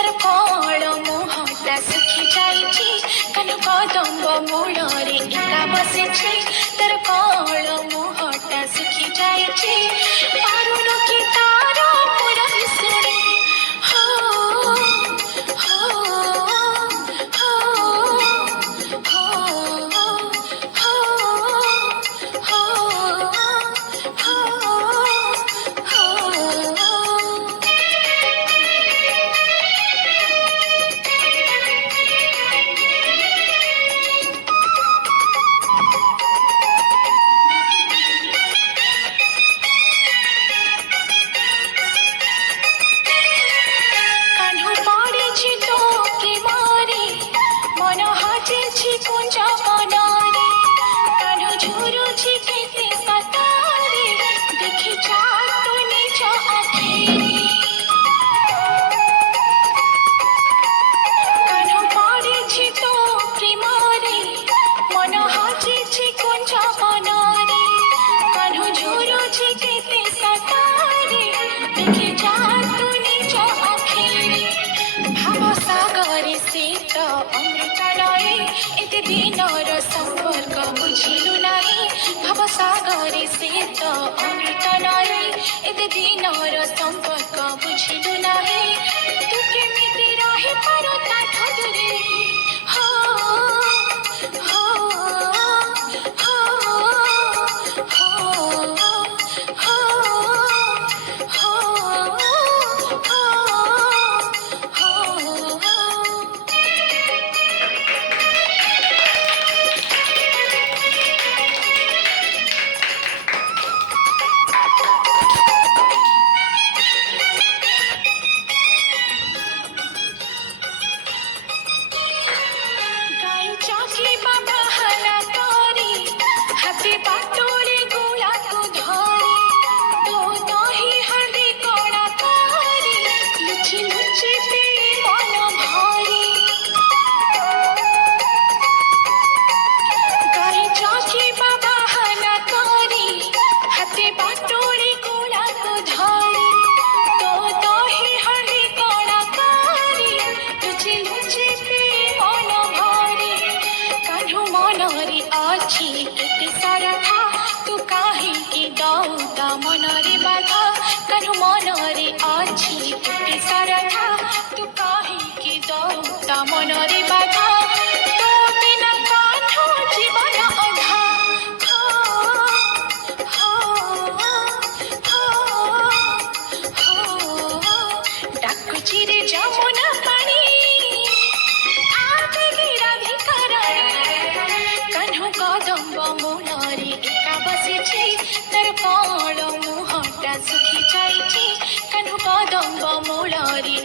तर कळ मुहटा सुखी जाइछि कानु कदम्ब मूଳରେ एका बसिछि तर कळ मुहटा सुखी जाइछि पारुनु कि तार मुरली शुणी हो हो हो हो हो हो हो कान्हु पड़ेछि तो कि मारे मन हजेछि कुंज बनारे कान्हु झुरुछि केते सतारे देखि जात निज आखिरे कान्हु पड़ेछि तो प्रेमरे मन हजेछि कुंज बनारे कान्हु झुरुछि केते सतारे देखि जात निज आखिरे भाव सागरे शीत अमृतलये एते दिनर संपर्क बुझिलु नाही भाव सागरे शीत अमृतलये एते दिनर संपर्क बुझिलु नाही तू केमिति रहि पारो ताठो दूरे हो हो हो हो हो हो गाई चाखली बाबा हला करी हाथी बाटोले गुला को धरी दो दही हल्दी कड़ा करी लुचि लुचि पी मन भरी गाई चाखली बाबा हला करी हाथी बाटोले गुला को धरी दो दही हल्दी कड़ा करी लुचि लुचि पी मन भरी कान्हु मनरे अछि केते सरथा तू काहिँकि दौता मनरे बाधा कान्हु मनरे अछि केते सरथा तू काहिँकि दौता मनरे बाधा तो बिना कान्हु जीवन अधा हो हो हो हो डाकुछि रे जमुना पानी कान्हु कदम्ब मूଳରେ एका बसिछि तर कळ मुहटा सुखी जाइछि कान्हु कदम्ब मूଳରେ